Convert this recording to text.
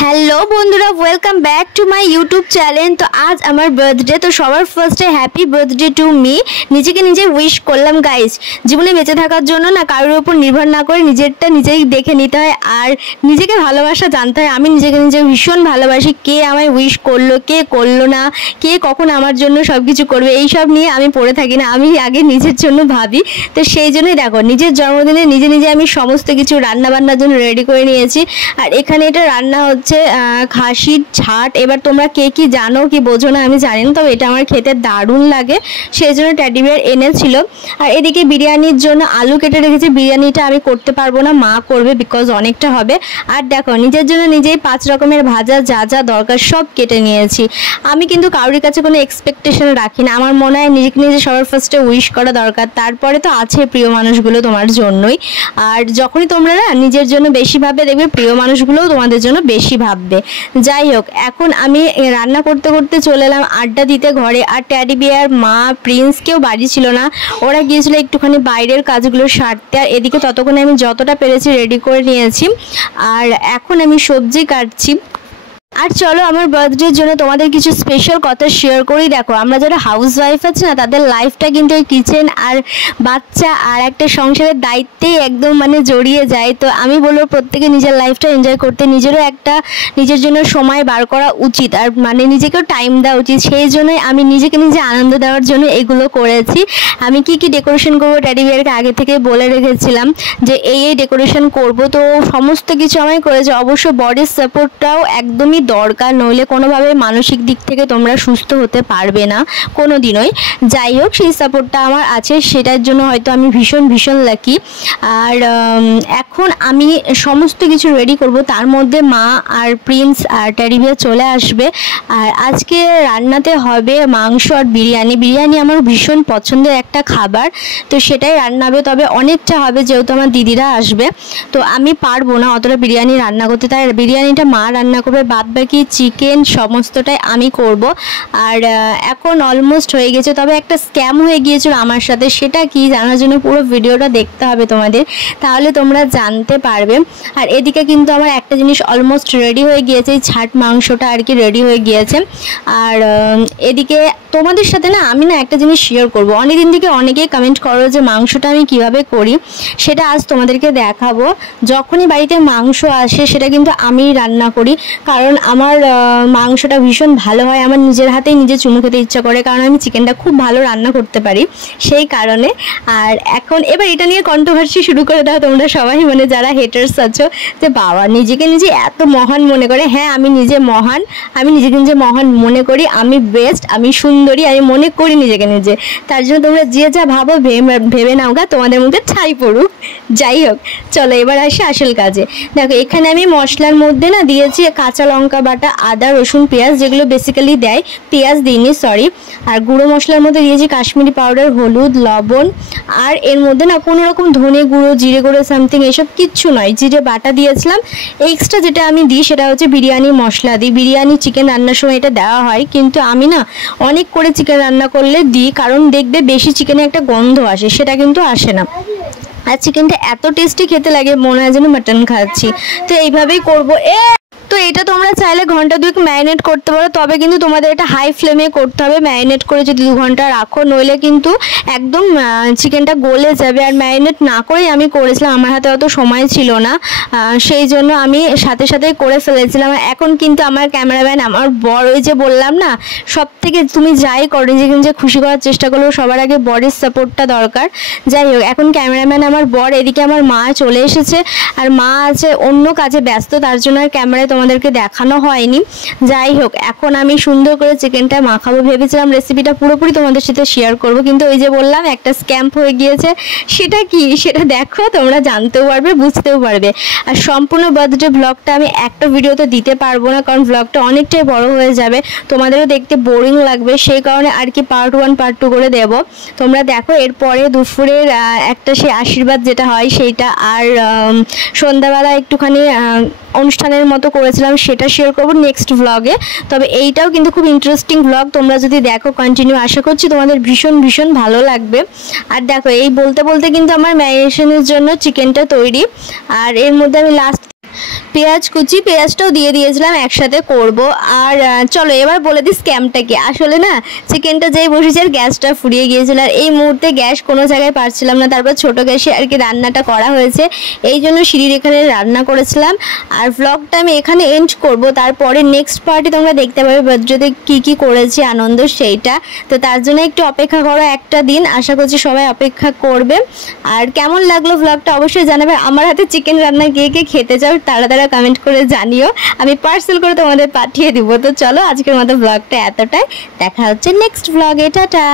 Hello বন্ধুরা, welcome back to my YouTube channel. তো আজ আমার বার্থডে, তো সবার ফার্স্টে হ্যাপি বার্থডে টু মি। নিজেকে নিজে উইশ করলাম গাইস। জীবনে বেঁচে থাকার জন্য না কারোর উপর নির্ভর না করে নিজেরটা নিজেই দেখে নিতে হয় আর নিজেকে ভালোবাসা জানতে হয়। আমি নিজেকে নিজে ভীষণ ভালোবাসি। কে আমায় উইশ করলো, কে করলো না, কে কখন আমার জন্য সব কিছু করবে, এইসব নিয়ে আমি পড়ে থাকি না। আমি আগে নিজের জন্য ভাবি। তো সেই জন্যই দেখো, নিজের জন্মদিনে নিজে নিজে আমি সমস্ত কিছু রান্না বান্নার জন্য রেডি করে নিয়েছি। আর এখানে এটা রান্না হচ্ছে খাসির ঝাট। এবার তোমরা কে কি জানো কি বোঝো না আমি জানি না, তবে এটা আমার খেতে দারুণ লাগে, সেই জন্য টেডি বিয়ার এনেছিল। আর এদিকে বিরিয়ানির জন্য আলু কেটে রেখেছি। বিরিয়ানিটা আমি করতে পারবো না, মা করবে, বিকজ অনেকটা হবে। আর দেখো, নিজের জন্য নিজেই 5 রকমের ভাজা যা যা দরকার সব কেটে নিয়েছি। আমি কিন্তু কারোর কাছে কোনো এক্সপেকটেশন রাখি না। আমার মনে হয় নিজেকে নিজে সবার ফার্স্টে উইশ করা দরকার, তারপরে তো আছে প্রিয় মানুষগুলো তোমার জন্যই। আর যখনই তোমরা না নিজের জন্য বেশি ভাববে, দেখবে প্রিয় মানুষগুলোও তোমাদের জন্য বেশি ভাববে। যাই হোক, এখন আমি রান্না করতে করতে চলে এলাম আড্ডা দিতে ঘরে। আর টেডি বিয়ার, মা, প্রিন্স কেউ বাড়ি ছিল না, ওরা গিয়েছিল একটুখানি বাইরের কাজগুলো সারতে। আর এদিকে ততক্ষণে আমি যতটা পেরেছি রেডি করে নিয়েছি। আর এখন আমি সবজি কাটছি। আর চলো, আমার বার্থডের জন্য তোমাদের কিছু স্পেশাল কথা শেয়ার করি। দেখো, আমরা যারা হাউস ওয়াইফ আছে না, তাদের লাইফটা কিন্তু এই কিচেন আর বাচ্চা আর একটা সংসারের দায়িত্বেই একদম জড়িয়ে যায়। তো আমি বলবো প্রত্যেকে নিজের লাইফটা এনজয় করতে, নিজেরও একটা নিজের জন্য সময় বার করা উচিত, আর নিজেকেও টাইম দেওয়া উচিত। সেই জন্যই আমি নিজেকে নিজে আনন্দ দেওয়ার জন্য এগুলো করেছি। আমি কি কি ডেকোরেশন করবো টেডি বিয়ারকে আগে থেকে বলে রেখেছিলাম যে এই ডেকোরেশন করব, তো সমস্ত কিছু আমি করেছি। অবশ্য বডির সাপোর্টটাও একদমই দরকার, নইলে কোনোভাবে মানসিক দিক থেকে তোমরা সুস্থ হতে পারবে না কোনো দিনই। যাই হোক, সেই সাপোর্টটা আমার আছে, সেটার জন্য হয়তো আমি ভীষণ ভীষণ লাকি। আর এখন আমি সমস্ত কিছু রেডি করব, তার মধ্যে মা আর প্রিন্স আর টেডি বিয়ার চলে আসবে। আর আজকে রান্নাতে হবে মাংস আর বিরিয়ানি। বিরিয়ানি আমার ভীষণ পছন্দের একটা খাবার, তো সেটাই রান্না হবে। তবে অনেকটা হবে, যেহেতু আমার দিদিরা আসবে, তো আমি পারবো না অতটা বিরিয়ানি রান্না করতে, তাই বিরিয়ানিটা মা রান্না করবে, বাদ বাকি চিকেন সমস্তটাই আমি করব। আর এখন অলমোস্ট হয়ে গেছে, তবে একটা স্ক্যাম হয়ে গিয়েছিল আমার সাথে। সেটা কি জানার জন্য পুরো ভিডিওটা দেখতে হবে তোমাদের, তাহলে তোমরা জানতে পারবে। আর এদিকে কিন্তু আমার একটা জিনিস অলমোস্ট রেডি হয়ে গিয়েছে, এই ছাট মাংসটা আর কি রেডি হয়ে গিয়েছে। আর এদিকে তোমাদের সাথে না আমি একটা জিনিস শেয়ার করব। অনেকদিন থেকে অনেকেই কমেন্ট করো যে মাংসটা আমি কিভাবে করি, সেটা আজ তোমাদেরকে দেখাবো। যখনই বাড়িতে মাংস আসে সেটা কিন্তু আমিই রান্না করি, কারণ আমার মাংসটা ভীষণ ভালো হয়। আমার নিজের হাতেই নিজে চুমু খেতে ইচ্ছা করে, কারণ আমি চিকেনটা খুব ভালো রান্না করতে পারি, সেই কারণে। আর এখন এবার এটা নিয়ে কন্ট্রোভার্সি শুরু করে দাও তোমরা সবাই, যারা হেটার্স আছো, যে বাবা নিজেকে নিজে এত মহান মনে করে। হ্যাঁ, আমি নিজে মহান, আমি নিজেকে নিজে মহান মনে করি, আমি বেস্ট, আমি সুন্দরী, আমি মনে করি নিজেকে নিজে। তার জন্য তোমরা যে যা ভাবো ভেবে নাও গা, তোমাদের মুখে ছাই পড়ুক। যাই হোক, চলো এবার আসি আসল কাজে। দেখো, এখানে আমি মশলার মধ্যে না দিয়েছি কাঁচা লঙ্কা বাটা, আদা, রসুন, পেঁয়াজ, যেগুলো বেসিক্যালি দেয়, পেঁয়াজ দিইনি সরি। আর গুঁড়ো মশলার মধ্যে দিয়েছি কাশ্মীরি পাউডার, হলুদ, লবণ। আর এর মধ্যে না কোনো রকম ধনে গুঁড়ো, জিরে গুঁড়ো সামথিং এসব কিচ্ছু নয়, জিরে বাটা দিয়েছিলাম। এক্সট্রা যেটা আমি দিই সেটা হচ্ছে বিরিয়ানি মশলা দিই। বিরিয়ানি চিকেন রান্নার সময় এটা দেওয়া হয়, কিন্তু আমি না অনেক করে চিকেন রান্না করলে দিই, কারণ দেখবে বেশি চিকেনে একটা গন্ধ আসে, সেটা কিন্তু আসে না। আর চিকেনটা এত টেস্টি খেতে লাগে, মনে হয় যেন মাটন খাচ্ছি। তো এইভাবেই করবো। তো এটা তোমরা চাইলে ঘন্টা 2 ম্যারিনেট করতে পারো, তবে কিন্তু তোমাদের এটা হাই ফ্লেমে করতে হবে। ম্যারিনেট করে যদি 2 ঘন্টা রাখো, নইলে কিন্তু একদম চিকেনটা গলে যাবে। আর ম্যারিনেট না করেই আমি করেছিলাম, আমার হাতে অত সময় ছিল না, সেই জন্য আমি সাথে সাথে করে ফেলেছিলাম। এখন কিন্তু আমার ক্যামেরাম্যান, আমার বর, ওই যে বললাম না, সব থেকে তুমি যাই করো নিজেকে নিজে খুশি করার চেষ্টা করলেও সবার আগে বরের সাপোর্টটা দরকার। যাই হোক, এখন ক্যামেরাম্যান আমার বর, এদিকে আমার মা চলে এসেছে। আর মা আছে অন্য কাজে ব্যস্ত, তার জন্য আর ক্যামেরায় তোমাদেরকে দেখানো হয়নি। যাই হোক, এখন আমি সুন্দর করে চিকেনটা মাখাবো। ভেবেছিলাম রেসিপিটা পুরোপুরি তোমাদের সাথে শেয়ার করব, কিন্তু ওই যে বললাম একটা স্ক্যাম হয়ে গিয়েছে। সেটা কি, সেটা দেখো, তোমরা জানতেও পারবে, বুঝতেও পারবে। আর সম্পূর্ণ বার্থডে ব্লগটা আমি একটা ভিডিওতে দিতে পারবো না, কারণ ব্লগটা অনেকটাই বড় হয়ে যাবে, তোমাদেরও দেখতে বোরিং লাগবে, সেই কারণে আর কি পার্ট 1 পার্ট 2 করে দেব। তোমরা দেখো, এরপরে দুপুরের একটা সে আশীর্বাদ যেটা হয় সেইটা, আর সন্ধ্যাবেলা একটুখানি অনুষ্ঠানের মতো করেছিলাম, সেটা শেয়ার করব নেক্সট ব্লগে। তবে এইটাও কিন্তু খুব ইন্টারেস্টিং ব্লগ, তোমরা যদি দেখো কন্টিনিউ, আশা করছি তোমাদের ভীষণ ভীষণ ভালো লাগবে। আর দেখো, এই বলতে বলতে কিন্তু আমার ম্যারিনেশনের জন্য চিকেনটা তৈরি। আর এর মধ্যে আমি লাস্ট পেঁয়াজ কুচি, পেঁয়াজটাও দিয়ে দিয়েছিলাম, একসাথে করব। আর চলো এবার বলে দিই স্ক্যামটা কি। আসলে না চিকেনটা যেই বসেছে আর গ্যাসটা ফুরিয়ে গিয়েছিল, আর এই মুহূর্তে গ্যাস কোনো জায়গায় পাচ্ছিলাম না, তারপর ছোটো গ্যাসে আর কি রান্নাটা করা হয়েছে, এই জন্য সিঁড়ির এখানে রান্না করেছিলাম। আর ব্লগটা আমি এখানে এন্ড করব, তারপরে নেক্সট পার্টি তোমরা দেখতে পাবে বার্থডেতে কী করেছি আনন্দ সেইটা। তো তার জন্য একটু অপেক্ষা করো একটা দিন, আশা করছি সবাই অপেক্ষা করবে। আর কেমন লাগলো ব্লগটা অবশ্যই জানাবে। আমার হাতে চিকেন রান্না কে কে খেতে চাও তারা কমেন্ট করে জানিও, আমি পার্সেল করে তোমাদের পাঠিয়ে দিব। তো চলো আজকের মতো ব্লগটা এতটাই, দেখা হচ্ছে নেক্সট ব্লগে, টাটা।